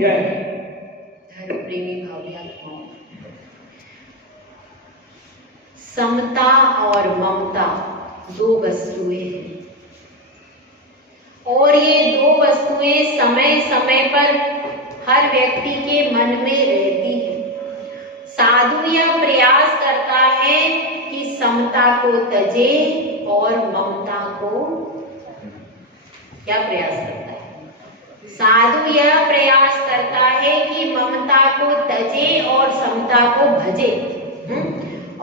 जय। धर्म प्रेमी भावनात्माओं, समता और ममता दो वस्तुएं हैं और ये दो वस्तुएं समय समय पर हर व्यक्ति के मन में रहती है। साधु यह प्रयास करता है कि समता को तजे और ममता को क्या प्रयास करता है? साधु यह प्रयास करता है कि ममता को तजे और समता को भजे।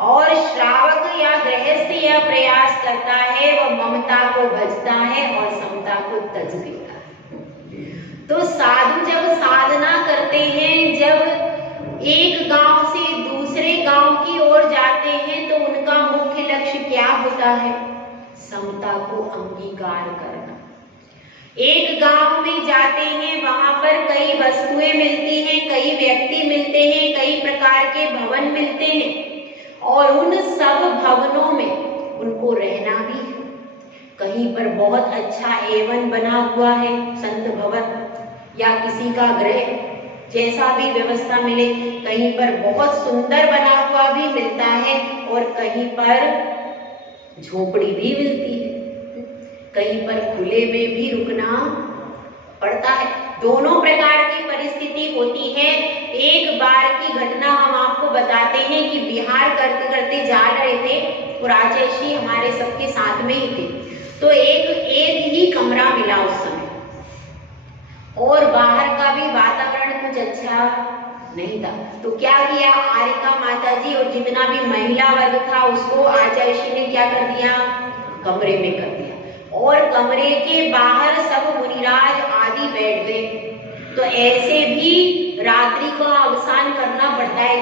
और श्रावक या गृहस्थ यह प्रयास करता है वह ममता को भजता है और समता को तज देता है। तो साधु जब साधना करते हैं, जब एक गांव से दूसरे गांव की ओर जाते हैं, तो उनका मुख्य लक्ष्य क्या होता है? समता को अंगीकार करना। एक गांव में जाते हैं, वहां पर कई वस्तुएं मिलती हैं, कई व्यक्ति मिलते हैं, कई प्रकार के भवन मिलते हैं और उन सब भवनों में उनको रहना भी है। कहीं पर बहुत अच्छा एवन बना हुआ है, संत भवन या किसी का गृह, जैसा भी व्यवस्था मिले। कहीं पर बहुत सुंदर बना हुआ भी मिलता है और कहीं पर झोपड़ी भी मिलती है, कहीं पर खुले में भी रुकना पड़ता है। दोनों प्रकार की परिस्थिति होती है। एक बार की घटना हम आपको बताते हैं कि बिहार करते करते जा रहे थे और आचार्य जी हमारे सबके साथ में ही थे। तो एक ही कमरा मिला उस समय और बाहर का भी वातावरण कुछ अच्छा नहीं था। तो क्या किया, आरिका माता जी और जितना भी महिला वर्ग था उसको आचार्य जी ने क्या कर दिया, कमरे में कर दिया और कमरे के बाहर सब मुनिराज आदि बैठ गए। तो ऐसे भी रात्रि का अवसान करना पड़ता है।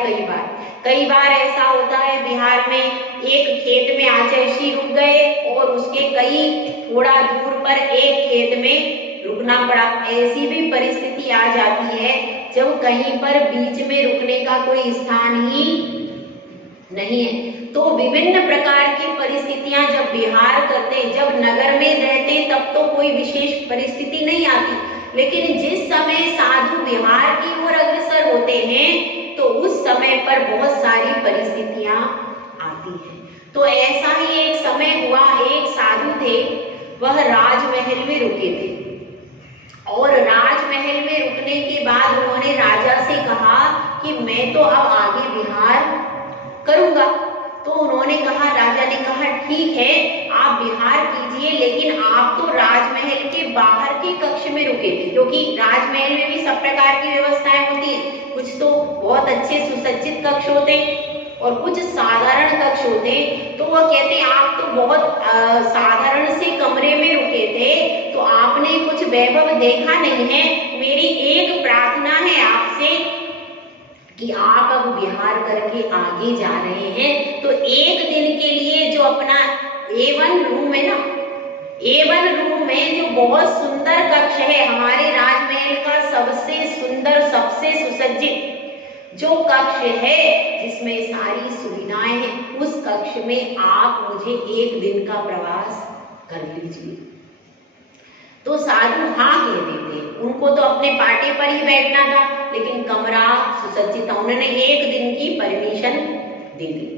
कई बार ऐसा होता है बिहार में, एक खेत में आचार्य जी रुक गए और उसके कई थोड़ा दूर पर एक खेत में रुकना पड़ा। ऐसी भी परिस्थिति आ जाती है जब कहीं पर बीच में रुकने का कोई स्थान ही नहीं है। तो विभिन्न प्रकार की परिस्थितियां जब विहार करते, जब नगर में रहते तब तो कोई विशेष परिस्थिति नहीं आती, लेकिन जिस समय साधु विहार की ओर अग्रसर होते हैं तो उस समय पर बहुत सारी परिस्थितियां आती हैं। तो ऐसा ही एक समय हुआ, एक साधु थे, वह राजमहल में रुके थे और राजमहल में रुकने के बाद उन्होंने राजा से कहा कि मैं तो अब आगे विहार करूंगा। तो उन्होंने कहा, राजा ने कहा ठीक है आप विहार कीजिए, लेकिन आप तो राजमहल के बाहर के कक्ष में रुके थे, क्योंकि राजमहल में भी सब प्रकार की व्यवस्थाएं होती हैं। कुछ तो बहुत अच्छे सुसज्जित कक्ष होते और कुछ साधारण कक्ष होते। तो वह कहते आप तो बहुत साधारण से कमरे में रुके थे, तो आपने कुछ वैभव देखा नहीं है। मेरी एक प्रार्थना है आपसे कि आप अब विहार करके आगे जा रहे हैं तो एक दिन के लिए जो अपना A1 रूम है ना, A1 रूम में जो बहुत सुंदर कक्ष है, हमारे राजमहल का सबसे सुंदर सबसे सुसज्जित जो कक्ष है जिसमें सारी सुविधाएं हैं, उस कक्ष में आप मुझे एक दिन का प्रवास कर लीजिए। तो साधु हाँ कह देते, उनको तो अपने पाटे पर ही बैठना था, लेकिन कमरा सुसज्जित था। उन्होंने एक दिन की परमिशन दे दी।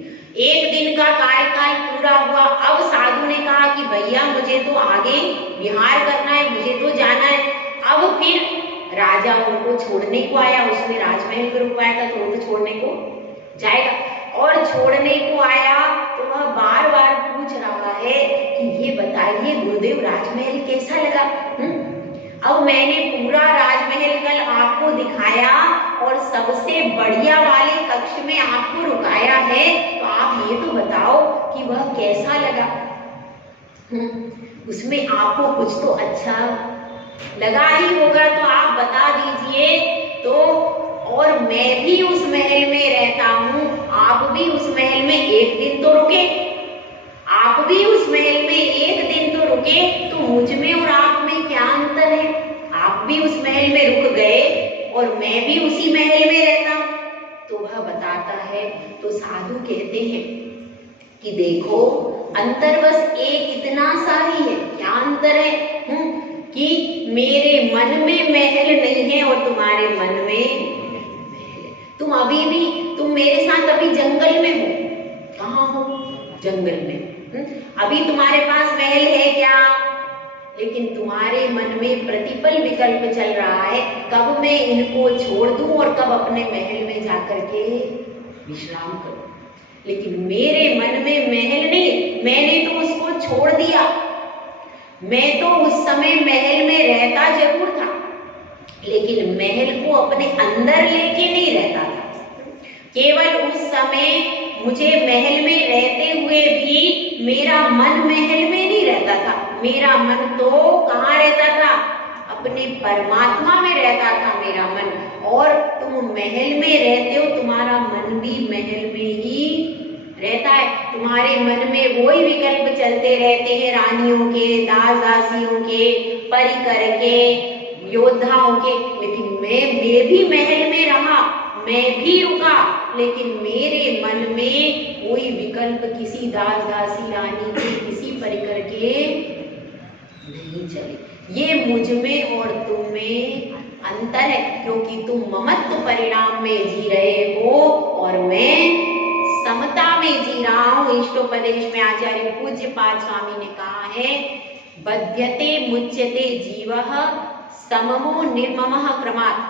एक दिन का कार्यकाल पूरा हुआ। अब साधु ने कहा कि भैया मुझे तो आगे विहार करना है, मुझे तो जाना है। अब फिर राजा उनको छोड़ने को आया, उसने राजमहल में रुकवाया था तो उनको छोड़ने को जाएगा और छोड़ने को आया तो वह बार बार पूछ रहा है कि ये बताइए गुरुदेव राजमहल कैसा लगा। अब मैंने पूरा राजमहल कल आपको दिखाया और सबसे बढ़िया वाले कक्ष में आपको रुकाया है, तो आप ये तो बताओ कि वह कैसा लगा। उसमें आपको कुछ तो अच्छा लगा ही होगा, तो आप बता दीजिए। तो और मैं भी उस महल में रहता हूँ, आप भी उस महल में एक दिन तो रुके, आप भी उस महल में एक दिन तो रुके, तो मुझ में और आप में क्या अंतर है? आप भी उस महल में रुक गए और मैं भी उसी महल में रहता हूँ। तो वह बताता है, तो साधु कहते हैं कि देखो अंतर बस एक इतना सा ही है। क्या अंतर है? कि मेरे मन में महल नहीं है और तुम्हारे मन में महल है। तुम मेरे साथ अभी जंगल में हो। कहाँ हो? जंगल में। अभी तुम्हारे पास महल है क्या? लेकिन तुम्हारे मन में प्रतिपल विकल्प चल रहा है, कब मैं इनको छोड़ दूं और कब अपने महल में जाकर के विश्राम करूं। लेकिन मेरे मन में महल नहीं, मैंने तो उसको छोड़ दिया। मैं तो उस समय महल में रहता जरूर था, लेकिन महल को अपने अंदर लेके नहीं रहता था। केवल उस समय मुझे महल में रहते हुए भी मेरा मन महल में नहीं रहता था। मेरा मन तो कहाँ रहता था? अपने परमात्मा में रहता था मेरा मन। और तुम महल में रहते हो, तुम्हारा मन भी महल में ही रहता है। तुम्हारे मन में वही विकल्प चलते रहते हैं, रानियों के, दास दासियों के, परिकर के, योद्धाओं के। लेकिन मैं भी महल में रहा, मैं भी रुका, लेकिन मेरे मन में कोई विकल्प किसी दास दासी, रानी के, किसी परिकर के नहीं चले। ये मुझ में और तुम में अंतर है, क्योंकि तुम ममत्व परिणाम में जी रहे हो और मैं समता में जी रहा हूं। इष्टोपदेश में आचार्य पूज्यपाद स्वामी ने कहा है, बध्यते मुच्यते जीवः सममो निर्ममः क्रमात्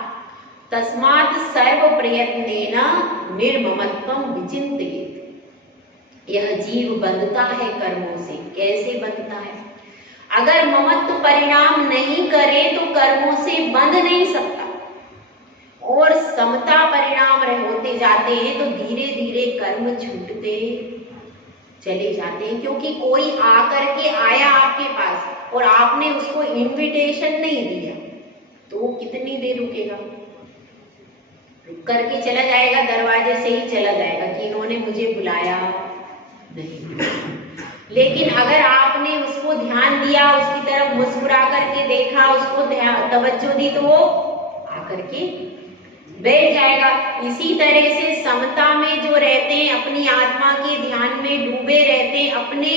तस्मात् सर्व प्रयत्नेन निर्ममत्वं विचिन्तयेत्। यह जीव बंधता है कर्मों से। कैसे बंधता है? अगर ममत्व परिणाम नहीं करे तो कर्मों से बंध नहीं सकता, और समता परिणाम होते जाते हैं तो धीरे धीरे कर्म छूटते चले जाते हैं। क्योंकि कोई आकर के आया आपके पास और आपने उसको इनविटेशन नहीं दिया, तो वो कितनी देर रुकेगा? रुक करके चला जाएगा, दरवाजे से ही चला जाएगा कि इन्होंने मुझे बुलाया नहीं। लेकिन अगर आपने उसको ध्यान दिया, उसकी तरफ मुस्कुरा करके देखा, उसको तवज्जो दी, तो वो आकर के बैठ जाएगा। इसी तरह से समता में जो रहते हैं, अपनी आत्मा के ध्यान में डूबे रहते हैं, अपने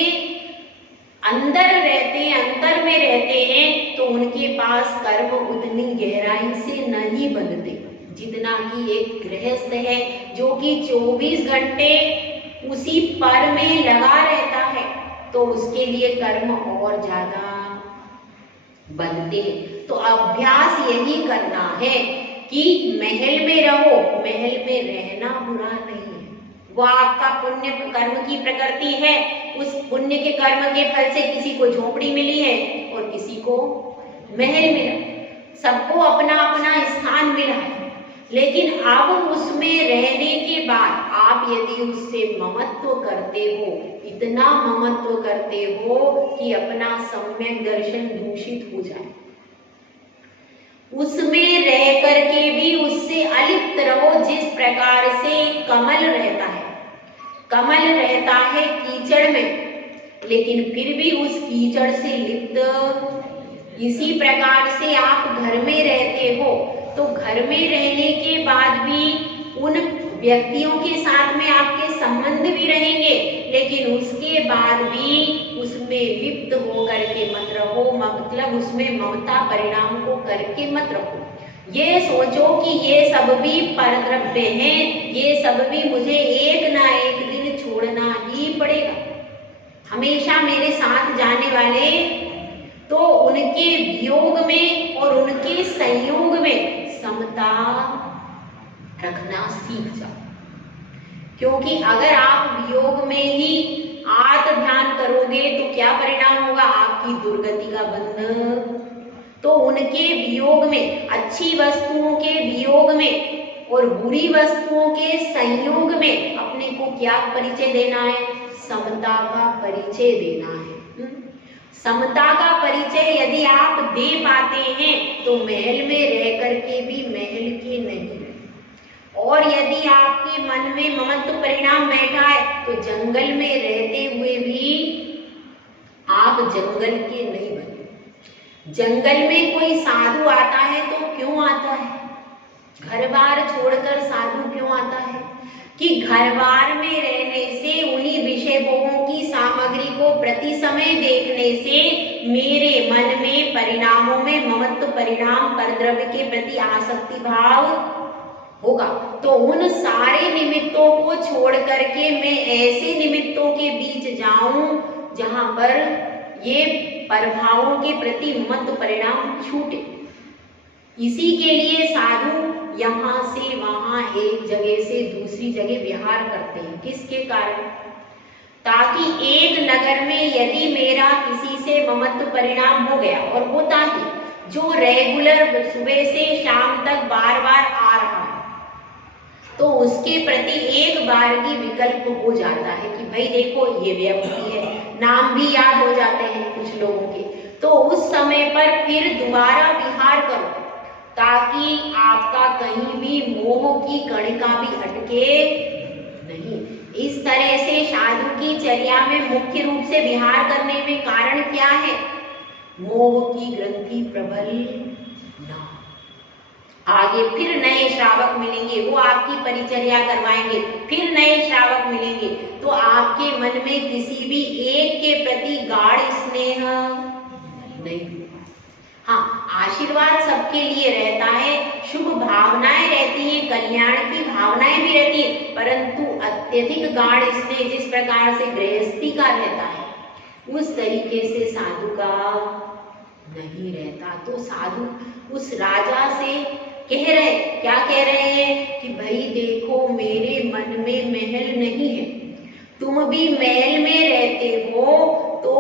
अंदर रहते हैं, अंतर में रहते हैं, तो उनके पास कर्म उतनी गहराई से नहीं बंधते जितना कि एक गृहस्थ है जो कि 24 घंटे उसी पर में लगा रहता है, तो उसके लिए कर्म और ज्यादा बनते हैं। तो अभ्यास यही करना है कि महल में रहो। महल में रहना बुरा नहीं है, वो आपका पुण्य कर्म की प्रकृति है। उस पुण्य के कर्म के फल से किसी को झोपड़ी मिली है और किसी को महल मिला, सबको अपना अपना स्थान मिला है। लेकिन अब उसमें रहने के बाद आप यदि उससे ममत्व करते हो, इतना ममत्व करते हो कि अपना सम्यक दर्शन दूषित हो जाए, उसमें रह करके भी उससे अलिप्त रहो। जिस प्रकार से कमल रहता है, कमल रहता है कीचड़ में, लेकिन फिर भी उस कीचड़ से लिप्त। इसी प्रकार से आप घर में रहते हो, तो घर में रहने के बाद भी उन व्यक्तियों के साथ में आपके संबंध भी रहेंगे, लेकिन उसके बाद भी उसमें लिप्त होकर के मत रहो। मतलब उसमें ममता परिणाम को करके मत रहो। ये सोचो कि ये सब भी परद्रव्य हैं, ये सब भी मुझे एक ना एक दिन छोड़ना ही पड़ेगा, हमेशा मेरे साथ जाने वाले। तो उनके वियोग में और उनके संयोग में समता रखना सीख जाओ। क्योंकि अगर आप वियोग में ही आत्म ध्यान करोगे तो क्या परिणाम होगा? आपकी दुर्गति का बंधन। तो उनके वियोग में, अच्छी वस्तुओं के वियोग में और बुरी वस्तुओं के संयोग में अपने को क्या परिचय देना है? समता का परिचय देना है। समता का परिचय यदि आप दे पाते हैं तो महल में रह करके भी महल के नहीं, और यदि आपके मन में ममत्व परिणाम बैठा है तो जंगल में रहते हुए भी आप जंगल के नहीं बने। जंगल में कोई साधु आता है तो क्यों आता है? घर बार छोड़कर साधु क्यों आता है? कि घरबार में रहने से, उन्हीं विषय भोगों की सामग्री को प्रति समय देखने से मेरे मन में परिणामों में ममत्व परिणाम परद्रव्य के प्रति आसक्ति भाव होगा। तो उन सारे निमित्तों को छोड़ करके मैं ऐसे निमित्तों के बीच जाऊं जहां पर ये प्रभावों के प्रति ममत्व परिणाम छूटे। इसी के लिए साधु यहाँ से वहां, एक जगह से दूसरी जगह विहार करते हैं। किसके कारण? ताकि एक नगर में यदि मेरा किसी से ममत्व परिणाम हो गया, और होता ही, जो रेगुलर सुबह से शाम तक बार बार आ रहा है, तो उसके प्रति एक बार की विकल्प हो जाता है कि भाई देखो ये व्यक्ति है, नाम भी याद हो जाते हैं कुछ लोगों के। तो उस समय पर फिर दोबारा विहार करो, ताकि आपका कहीं भी मोह की कणिका भी अटके नहीं। इस तरह से साधु की चर्या में मुख्य रूप से विहार करने में कारण क्या है? मोह की ग्रंथि प्रबल ना। आगे फिर नए श्रावक मिलेंगे, वो आपकी परिचर्या करवाएंगे, फिर नए श्रावक मिलेंगे, तो आपके मन में किसी भी एक के प्रति गाढ़ स्नेह नहीं। हाँ, आशीर्वाद सबके लिए रहता है, शुभ भावनाएं रहती हैं, कल्याण की भावनाएं भी रहती है, परंतु अत्यधिक गाढ़ स्नेह जिस प्रकार से गृहस्थी का रहता है, उस तरीके से साधु का नहीं रहता। तो साधु उस राजा से कह रहे, क्या कह रहे हैं कि भाई देखो मेरे मन में महल नहीं है, तुम भी महल में रहते हो तो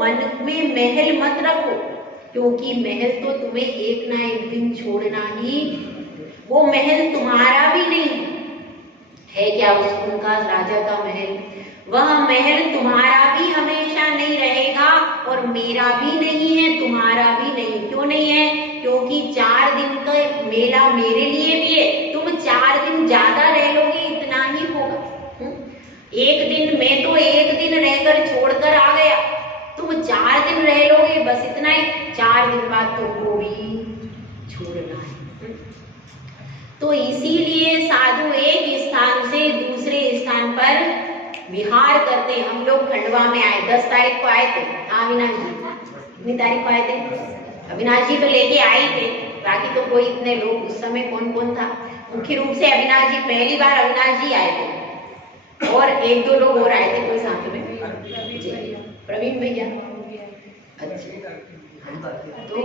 मन में महल मत रखो, क्योंकि महल तो तुम्हें एक ना एक दिन छोड़ना ही, वो महल तुम्हारा भी नहीं है। क्या उनका राजा का महल? वह महल तुम्हारा भी हमेशा नहीं रहेगा, और मेरा भी नहीं है, तुम्हारा भी नहीं। क्यों नहीं है? क्योंकि 4 दिन का मेला मेरे लिए भी है, तुम 4 दिन ज्यादा रह लोगे, इतना ही होगा। एक दिन, मैं तो एक दिन रहकर छोड़कर आ गया, तुम 4 दिन रह लोगे, बस इतना ही। 4 दिन बाद तुमको भी छोड़ना है। तो इसीलिए साधु एक स्थान से दूसरे स्थान पर विहार करते हैं। हम लोग खंडवा में आए, 10 तारीख को आए थे। अविनाश जी कितनी तारीख को आए थे? अविनाश जी तो लेके आए थे, बाकी तो कोई इतने लोग उस समय कौन कौन था? मुख्य रूप से अविनाश जी, पहली बार अविनाश जी आए थे, और 1-2 लोग और आए थे कोई साथ में, प्रवीण भैया, अच्छा, तो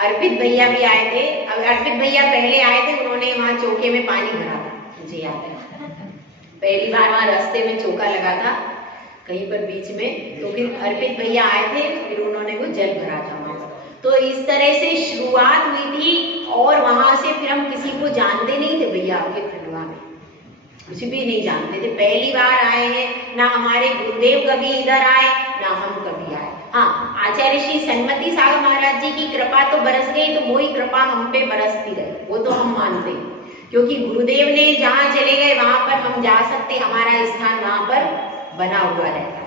अर्पित भैया भी आए थे। अब अर्पित भैया पहले आए थे, उन्होंने वहाँ चौके में पानी भरा था, मुझे याद है। पहली बार वहाँ रास्ते में चौका लगा था कहीं पर बीच में, तो फिर अर्पित भैया आए थे, फिर उन्होंने वो जल भरा था वहाँ पर। तो इस तरह से शुरुआत हुई थी, और वहाँ से फिर हम किसी को जानते नहीं थे भैया, आपके खंडवा में कुछ भी नहीं जानते थे, पहली बार आए हैं। ना हमारे गुरुदेव कभी इधर आए, ना हम कभी आए। हाँ, आचार्य श्री सन्मति सागर महाराज जी की कृपा तो बरस गई, तो वही कृपा हम पे बरसती रही, वो तो हम मानते हैं, क्योंकि गुरुदेव ने जहाँ चले गए वहां पर हम जा सकते, हमारा स्थान वहां पर बना हुआ रहता है।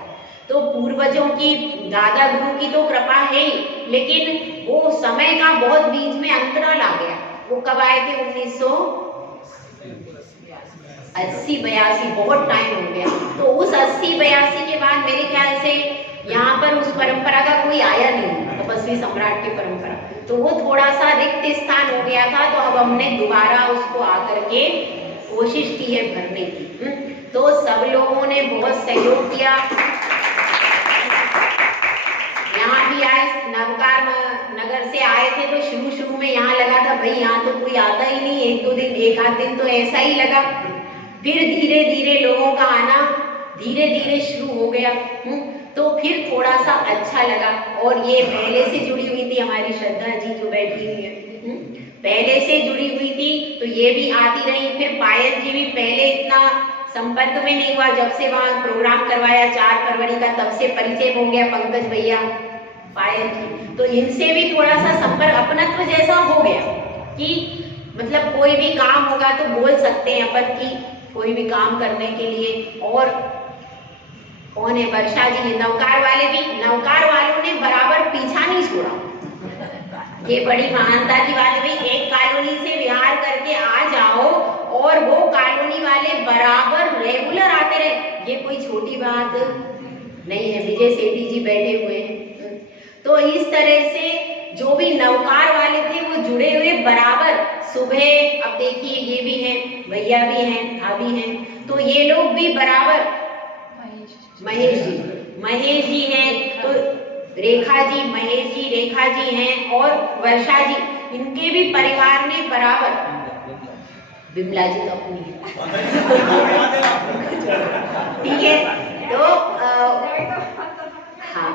तो पूर्वजों की, दादा गुरु की तो कृपा है ही, लेकिन वो समय का बहुत बीच में अंतराल आ गया। वो कब आए थे? 1980-82, बहुत टाइम हो गया। तो उस 80-82 के बाद मेरे ख्याल से यहाँ पर उस परंपरा का कोई आया नहीं, तपस्वी सम्राट की परंपरा, तो वो थोड़ा सा रिक्त स्थान हो गया था। तो अब हमने दोबारा उसको आकर के कोशिश की है भरने की। तो सब लोगों ने बहुत सहयोग किया, यहाँ भी आए, नवकार नगर से आए थे, तो शुरू में यहाँ लगा था भाई यहाँ तो कोई आता ही नहीं, 1-2 दिन, 1 आध दिन तो ऐसा ही लगा। फिर धीरे धीरे लोगों का आना धीरे धीरे शुरू हो गया, तो फिर थोड़ा सा अच्छा लगा। और ये पहले से जुड़ी हुई थी हमारी श्रद्धा जी जो बैठी हुई है, पहले से जुड़ी हुई थी, तो ये भी आती रही। फिर पायल जी भी पहले इतना संपर्क में नहीं हुआ, जब से वहाँ प्रोग्राम करवाया 4 फरवरी का, तब से परिचय हो गया पंकज भैया, पायल जी, तो इनसे भी थोड़ा सा संपर्क, अपनत्व जैसा हो गया कि मतलब कोई भी काम होगा तो बोल सकते हैं अपन की, कोई भी काम करने के लिए। और कौन है? वर्षा जी, नवकार वाले भी, नवकार वालों ने बराबर पीछा नहीं छोड़ा, ये बड़ी महानता की बात है। एक कॉलोनी से विहार करके आ जाओ और वो कॉलोनी वाले बराबर बात नहीं है। विजय सेठी जी बैठे हुए हैं। तो इस तरह से जो भी नवकार वाले थे वो जुड़े हुए बराबर सुबह। अब देखिए ये भी हैं, भैया भी हैं, भाभी हैं, तो ये लोग भी बराबर, महेश जी हैं, तो रेखा जी, महेश जी, रेखा जी हैं और वर्षा जी, इनके भी परिवार ने बराबर, बिमला जी तो अपनी है ठीक है। तो हाँ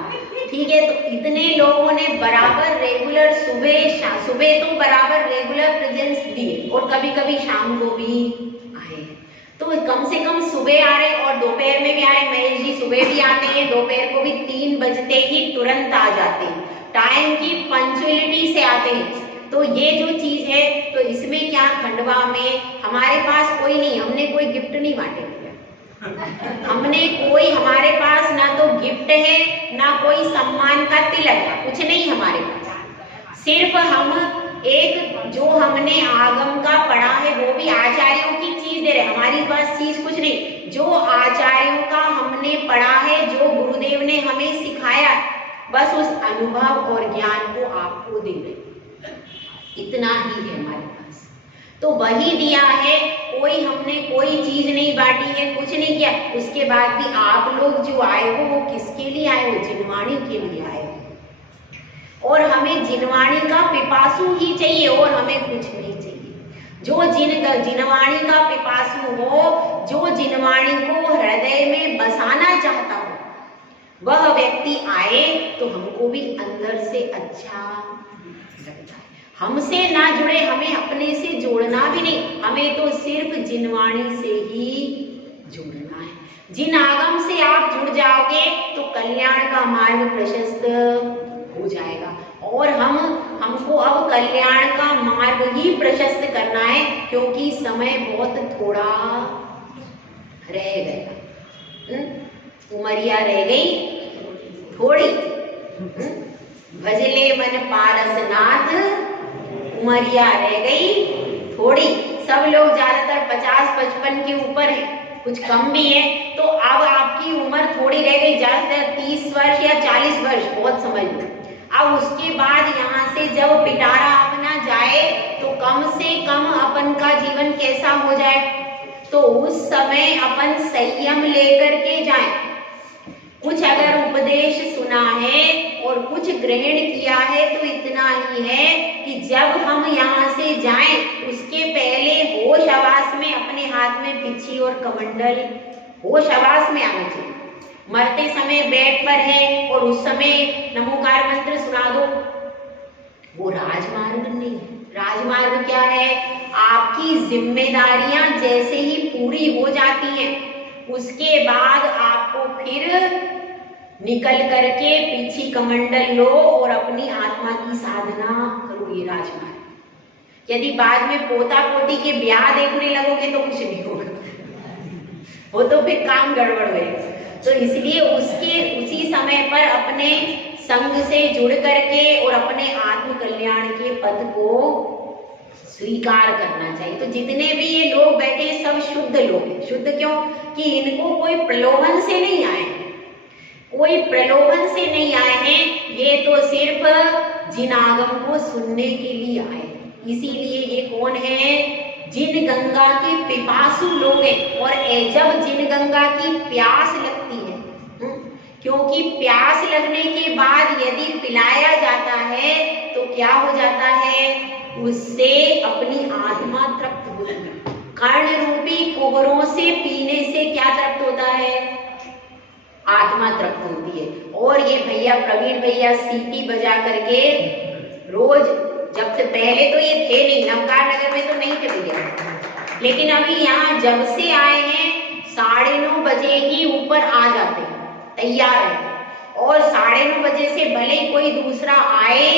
ठीक है, तो इतने लोगों ने बराबर रेगुलर सुबह तो बराबर रेगुलर प्रेजेंस दिए और कभी कभी शाम को भी आए। तो कम से कम सुबह आ रहे और दोपहर में भी आ रहे। महेश जी सुबह भी आते हैं, दोपहर को भी 3 बजते ही तुरंत आ जाते हैं, टाइम की पंक्चुअलिटी से आते हैं। तो ये जो चीज है, तो इसमें क्या खंडवा में हमारे पास कोई नहीं, हमने कोई गिफ्ट नहीं बांटे, हमने कोई, हमारे पास ना तो गिफ्ट है ना कोई सम्मान का तिलक है, कुछ नहीं हमारे पास। सिर्फ हम एक जो हमने आगम का पढ़ा है वो भी आचार्यों की चीज दे रहे, हमारी पास चीज कुछ नहीं। जो आचार्यों का हमने पढ़ा है, जो गुरुदेव ने हमें सिखाया, बस उस अनुभव और ज्ञान को आपको दे रहे, इतना ही है हमारे पास। तो वही दिया है, कोई हमने कोई चीज नहीं बांटी है, कुछ नहीं किया। उसके बाद भी आप लोग जो आए हो वो किसके लिए आए हो? जिनवाणी के लिए आए हो। और हमें जिनवाणी का पिपासु ही चाहिए और हमें कुछ नहीं चाहिए। जो जिनवाणी का पिपासु हो, जो जिनवाणी को हृदय में बसाना चाहता हो, वह व्यक्ति आए तो हमको भी अंदर से अच्छा लगता है। हमसे ना जुड़े, हमें अपने से जोड़ना भी नहीं, हमें तो सिर्फ जिनवाणी से ही जुड़ना है। जिन आगम से आप जुड़ जाओगे तो कल्याण का मार्ग प्रशस्त हो जाएगा। और हमको अब कल्याण का मार्ग ही प्रशस्त करना है, क्योंकि समय बहुत थोड़ा रह गया। उमरिया रह गई थोड़ी। भजले मन पारसनाथ, उमरिया रह गई थोड़ी। सब लोग ज्यादातर 50-55 के ऊपर है, कुछ कम भी है। तो अब आपकी उम्र थोड़ी रह गई, ज्यादातर 30 वर्ष या 40 वर्ष, बहुत समझ लो। अब उसके बाद यहाँ से जब पिटारा अपना जाए तो कम से कम अपन का जीवन कैसा हो जाए, तो उस समय अपन संयम लेकर के जाए। कुछ अगर उपदेश सुना है और कुछ ग्रहण किया है तो इतना ही है कि जब हम यहाँ से जाएं उसके पहले होश आवास में, अपने हाथ में पिछी और कमंडल होश आवास में आना चाहिए। मरते समय बेड पर है और उस समय नमोकार मंत्र सुना दो, वो राजमार्ग नहीं है। राजमार्ग क्या है? आपकी जिम्मेदारियां जैसे ही पूरी हो जाती हैं उसके बाद आपको फिर निकल करके पीछे कमंडल लो और अपनी आत्मा की साधना करो, ये राजमार्ग। यदि बाद में पोता पोती के ब्याह देखने लगोगे तो कुछ नहीं होगा, वो तो फिर काम गड़बड़ होगा। तो इसलिए उसी समय पर अपने संग से जुड़ करके और अपने आत्म कल्याण के पद को स्वीकार करना चाहिए। तो जितने भी ये लोग बैठे सब शुद्ध लोग हैं। शुद्ध क्यों? कि इनको कोई प्रलोभन से नहीं आए, कोई प्रलोभन से नहीं आए हैं, ये तो सिर्फ जिन आगम को सुनने के लिए आए। इसीलिए ये कौन है? जिन गंगा के पिपासु लोग हैं। और जब जिन गंगा की प्यास लगती है, क्योंकि प्यास लगने के बाद यदि पिलाया जाता है तो क्या हो जाता है? उससे अपनी आत्मा तृप्त होती है। कर्ण रूपी कुहरों से पीने से क्या तृप्त होता है? आत्मा तृप्त होती है। और ये भैया प्रवीण भैया सीटी बजा करके रोज, जब से पहले तो ये थे नहीं, नवकार नगर में तो नहीं थे भैया, लेकिन अभी यहाँ जब से आए हैं 9:30 बजे ही ऊपर आ जाते हैं, तैयार है। और 9:30 बजे से भले कोई दूसरा आए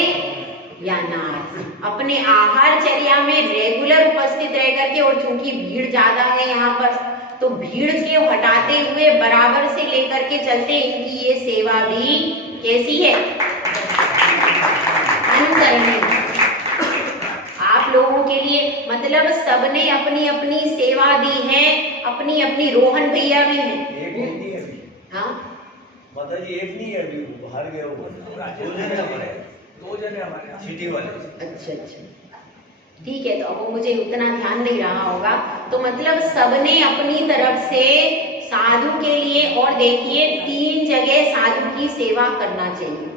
या ना आए, अपने आहार चर्या में रेगुलर उपस्थित रह करके, और चूंकि भीड़ ज्यादा है यहाँ पर तो भीड़ के हटाते हुए बराबर से लेकर के चलते। इनकी ये सेवा भी कैसी है? अनुकरणीय। आप लोगों के लिए मतलब सबने अपनी अपनी सेवा दी है, अपनी अपनी। रोहन भैया भी हैं, हाँ माता जी एक नहीं है, अभी बाहर गए हो, 2 जने हमारे सिटी वाले। अच्छा अच्छा, ठीक है। तो अब वो मुझे उतना ध्यान नहीं रहा होगा। तो मतलब सबने अपनी तरफ से साधु के लिए, और देखिए 3 जगह साधु की सेवा करना चाहिए।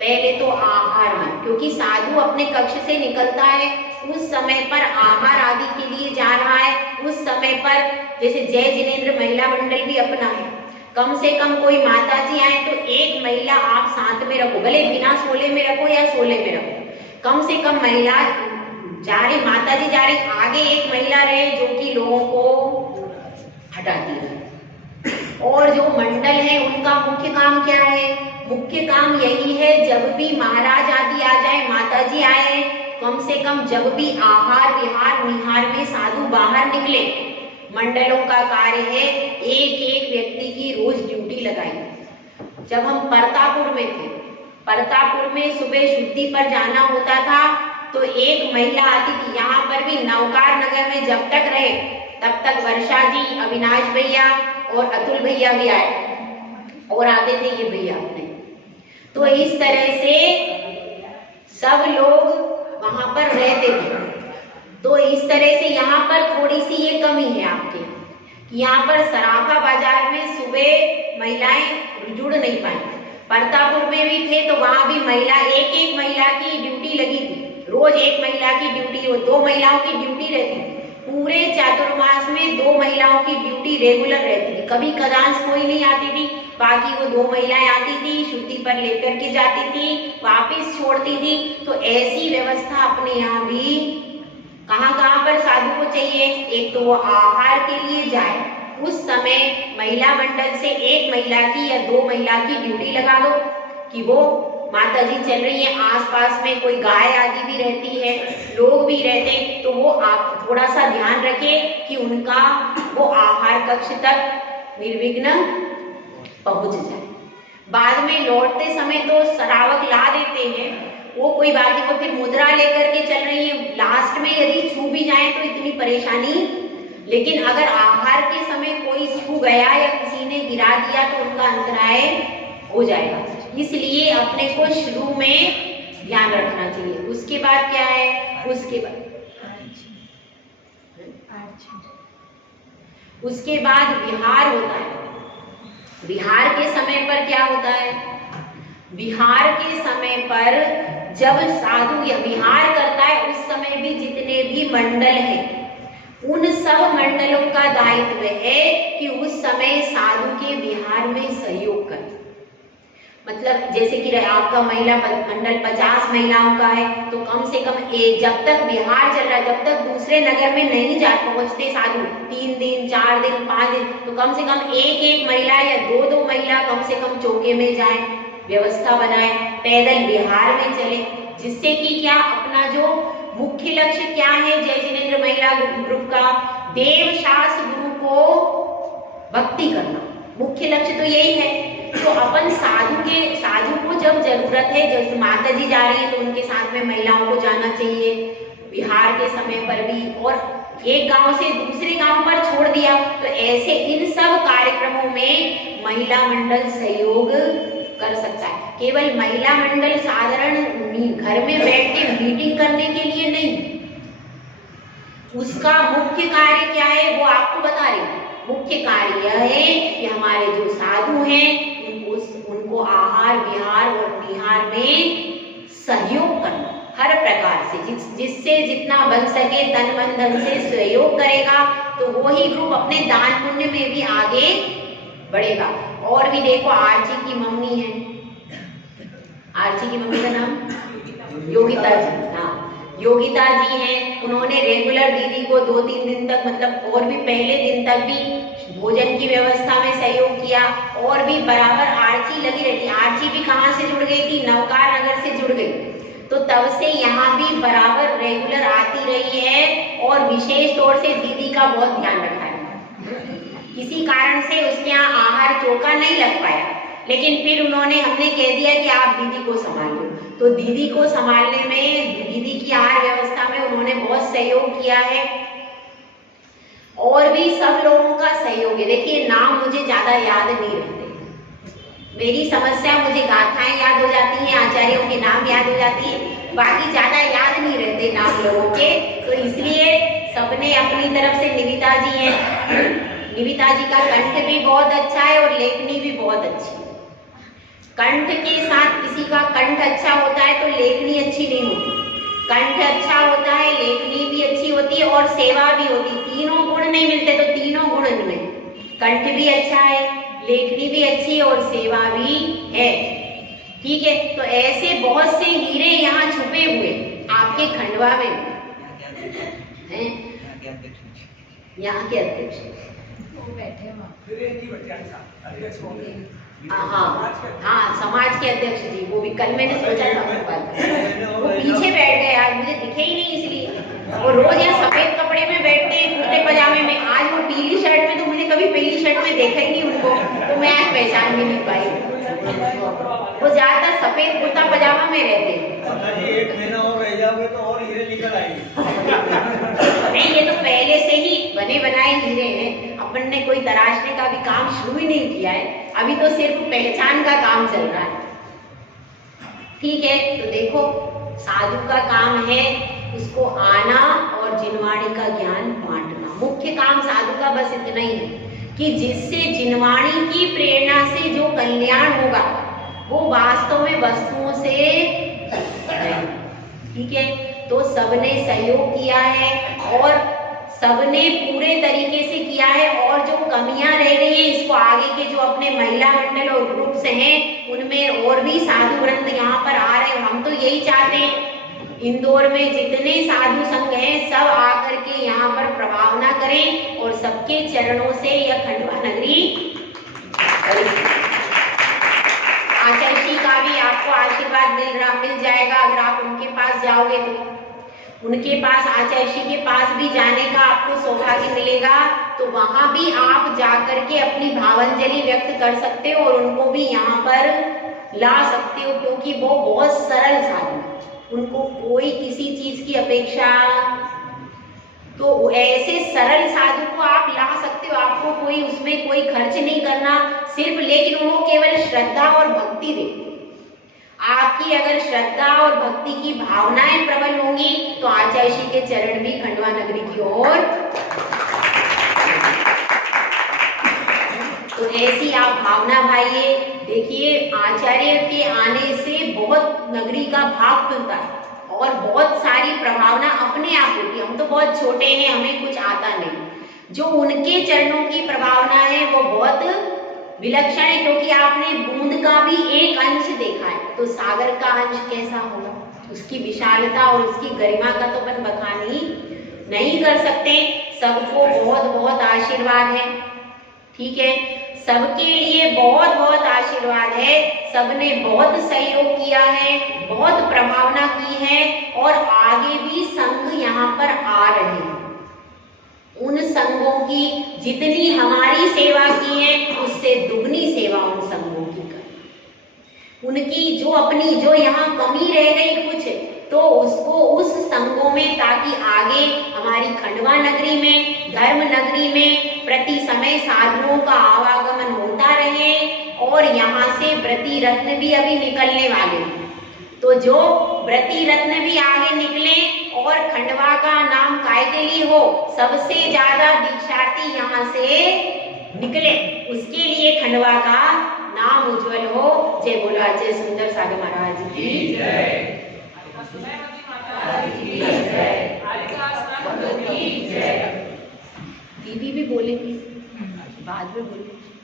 पहले तो आहार में, क्योंकि साधु अपने कक्ष से निकलता है, उस समय पर आहार आदि के लिए जा रहा है। उस समय पर जैसे जय जिनेंद्र महिला मंडल भी अपना है, कम से कम कोई माता जी आए तो एक महिला आप साथ में रखो, भले बिना सोले में रखो या सोले में रखो, कम से कम महिला जा रही, माता जी जा रही, आगे एक महिला रहे जो कि लोगों को हटाती है। और जो मंडल है उनका मुख्य काम क्या है? मुख्य काम यही है, जब भी महाराज आदि आ जाए, माता जी आए, कम से कम जब भी आहार विहार निहार में साधु बाहर निकले, मंडलों का कार्य है एक एक व्यक्ति की रोज ड्यूटी लगाई। जब हम परतापुर में थे, परतापुर में सुबह शुद्धि पर जाना होता था तो एक महिला आती थी। यहाँ पर भी नवकार नगर में जब तक रहे तब तक वर्षा जी, अविनाश भैया और अतुल भैया भी आए और आते थे ये भैया अपने। तो इस तरह से सब लोग वहां पर रहते थे। तो इस तरह से यहाँ पर थोड़ी सी ये कमी है आपके, यहाँ पर सराफा बाजार में सुबह महिलाएं जुड़ नहीं पाई। परतापुर में भी थे तो वहां भी महिला, एक एक महिला की ड्यूटी लगी थी, रोज एक महिला की ड्यूटी, 2 महिलाओं की ड्यूटी रहती थी। पूरे चातुर्मास में 2 महिलाओं की ड्यूटी रेगुलर रहती थी, कभी कदांश कोई नहीं आती थी, बाकी वो 2 महिलाएं आती थी, शुद्धि पर लेकर के जाती थी, वापिस छोड़ती थी। तो ऐसी व्यवस्था अपने यहाँ भी कहाँ कहाँ पर साधु को चाहिए। एक तो वो आहार के लिए जाए, उस समय महिला मंडल से एक महिला की या 2 महिला की ड्यूटी लगा दो कि वो माता जी चल रही है, आसपास में कोई गाय आदि भी रहती है, लोग भी रहते हैं, तो वो आप थोड़ा सा ध्यान रखें कि उनका वो आहार कक्ष तक निर्विघ्न पहुंच जाए। बाद में लौटते समय तो सरावक ला देते हैं, वो कोई बात नहीं, वो फिर मुद्रा लेकर के चल रही है, लास्ट में यदि छू भी जाए तो इतनी परेशानी। लेकिन अगर आहार के समय कोई छू गया या किसी ने गिरा दिया तो उनका अंतराय हो जाएगा। इसलिए अपने को शुरू में ध्यान रखना चाहिए। उसके बाद क्या है? उसके बाद विहार होता है। विहार के समय पर क्या होता है? विहार के समय पर जब साधु या विहार करता है, उस समय भी जितने भी मंडल हैं, उन सब मंडलों का दायित्व है कि उस समय साधु के विहार में सहयोग करें। मतलब जैसे कि आपका महिला मंडल 50 महिलाओं का है तो कम से कम एक, जब तक विहार चल रहा है, जब तक दूसरे नगर में नहीं जा पहुंचते साधु, 3 दिन 4 दिन 5 दिन, तो कम से कम एक एक महिला या 2-2 महिला कम से कम चौके में जाए, व्यवस्था बनाए, पैदल विहार में चले, जिससे कि क्या अपना जो मुख्य लक्ष्य क्या है जय जिनेंद्र महिला ग्रुप का, देवशास गुरु को भक्ति करना, मुख्य लक्ष्य तो यही है। तो अपन साधु को जब जरूरत है, जैसे माता जी जा रही है तो उनके साथ में महिलाओं को जाना चाहिए विहार के समय पर भी, और एक गांव से दूसरे गांव पर छोड़ दिया, तो ऐसे इन सब कार्यक्रमों में महिला मंडल सहयोग कर सकता है। केवल महिला मंडल साधारण घर में बैठ के मीटिंग करने के लिए नहीं, उसका मुख्य कार्य क्या है वो आपको बता रही हूँ। मुख्य कार्य यह है कि हमारे जो साधु हैं उनको आहार विहार और निहार में सहयोग करना हर प्रकार से, जिससे जितना बन सके तन मन धन से सहयोग करेगा तो वो ही ग्रुप अपने दान पुण्य में भी आगे बढ़ेगा। और भी देखो, आरची की मम्मी है, आरची की मम्मी का नाम योगिता जी, हाँ योगिता जी हैं, उन्होंने रेगुलर दीदी को 2-3 दिन तक, मतलब और भी पहले दिन तक भी भोजन की व्यवस्था में सहयोग किया, और भी बराबर आरची लगी रहती। आरची भी कहाँ से जुड़ गई थी? नवकार नगर से जुड़ गई, तो तब से यहाँ भी बराबर रेगुलर आती रही है, और विशेष तौर से दीदी का बहुत ध्यान रखा है। किसी कारण से उसके यहाँ आहार चौका नहीं लग पाया, लेकिन फिर हमने कह दिया कि आप दीदी को संभालो, तो दीदी को संभालने में, दीदी की आहार व्यवस्था में उन्होंने बहुत सहयोग किया है। और भी सब लोगों का सहयोग है। देखिए नाम मुझे ज्यादा याद नहीं रहते, मेरी समस्या, मुझे गाथाएं याद हो जाती हैं, आचार्यों के नाम याद हो जाती है, बाकी ज्यादा याद नहीं रहते नाम लोगों के। तो इसलिए सबने अपनी तरफ से, निविता जी है, निविता जी का कंठ भी बहुत अच्छा है और लेखनी भी बहुत अच्छी है। कंठ के साथ किसी का कंठ अच्छा होता है तो लेखनी अच्छी नहीं होती, कंठ अच्छा होता है, लेखनी भी अच्छी होती है और सेवा भी होती है। तीनों गुण नहीं मिलते तो तीनों गुण इनमें, कंठ भी अच्छा है, लेखनी भी अच्छी है और सेवा भी है। ठीक है, तो ऐसे बहुत से हीरे यहाँ छुपे हुए आपके खंडवा में हैं। यहाँ के अध्यक्ष बैठे हाँ, समाज के अध्यक्ष जी, वो भी कल मैंने सोचा था वो पीछे बैठ गए, आज मुझे दिखे ही नहीं, इसलिए वो रोज यहाँ सफेद कपड़े में बैठते हैं, कुर्ते पजामे में, आज वो पीली शर्ट में, तो मुझे कभी पीली शर्ट में देखा ही नहीं उनको, तो मैं आज पहचान भी नहीं पाई। वो ज्यादातर सफेद कुर्ता पजामा में रहते हैं। एक महीना और रह जाओगे तो और हीरे निकल आएंगे। नहीं, ये तो पहले से ही बने बनाए हीरे हैं, अपन ने कोई तराशने का भी काम शुरू ही नहीं किया है, अभी तो सिर्फ पहचान का काम चल रहा है। ठीक है, तो देखो साधु का काम है उसको आना और जिनवाणी का ज्ञान बांटना। मुख्य काम साधु का बस इतना ही है कि जिससे जिनवाणी की प्रेरणा से जो कल्याण होगा वो वास्तव में वस्तुओं से नहीं। ठीक है, तो सबने सहयोग किया है और सबने पूरे तरीके से किया है, और जो कमियां रह रही हैं इसको आगे के जो अपने महिला मंडल और ग्रुप्स हैं उनमें और भी साधु वृंद यहाँ पर आ रहे हैं। हम तो यही चाहते हैं इंदौर में जितने साधु संघ हैं सब आकर के यहाँ पर प्रभावना करें और सबके चरणों से यह खंडवा नगरी आचार्य जी का भी आपको आशीर्वाद मिल जाएगा। अगर आप उनके पास जाओगे तो उनके पास, आचार्य जी के पास भी जाने का आपको सौभाग्य मिलेगा, तो वहां भी आप जाकर के अपनी भावांजलि व्यक्त कर सकते हो और उनको भी यहाँ पर ला सकते हो, क्योंकि वो बहुत सरल साधु, उनको कोई किसी चीज की अपेक्षा, तो ऐसे सरल साधु को आप ला सकते हो, आपको कोई उसमें कोई खर्च नहीं करना सिर्फ, लेकिन वो केवल श्रद्धा और भक्ति देते। आपकी अगर श्रद्धा और भक्ति की भावनाएं प्रबल होंगी तो आचार्य जी के चरण भी खंडवा नगरी की ओर, तो ऐसी आप भावना भाइये। देखिए आचार्य के आने से बहुत नगरी का भाग खुलता है और बहुत सारी प्रभावना अपने आप होती है। हम तो बहुत छोटे हैं, हमें कुछ आता नहीं, जो उनके चरणों की प्रभावना है वो बहुत विलक्षण है, क्योंकि आपने बूंद का भी एक अंश देखा है, तो सागर का अंश कैसा होगा, उसकी विशालता और उसकी गरिमा का तो अपन बखान ही नहीं कर सकते। सबको बहुत बहुत आशीर्वाद है। ठीक है, सबके लिए बहुत बहुत आशीर्वाद है, सबने बहुत सहयोग किया है, बहुत प्रभावना की है और आगे भी संघ यहाँ पर आ रहे हैं। उन संघों की जितनी हमारी सेवा की है उससे दुगनी सेवा उन संघों की कर, उनकी जो अपनी जो यहाँ कमी रह गई कुछ, तो उसको उस संघों में, ताकि आगे हमारी खंडवा नगरी में, धर्म नगरी में प्रति समय साधुओं का आवागमन होता रहे और यहाँ से व्रती रत्न भी अभी निकलने वाले हैं, तो जो व्रती रत्न भी आगे निकले और खंडवा का नाम काय के लिए हो, सबसे ज्यादा दीक्षार्थी यहाँ से निकले, उसके लिए खंडवा का नाम उज्जवल हो। जय बोलो आचार्य सुंदर सागर महाराज की जय। दीदी भी बोलेंगी बाद में बोलेंगी।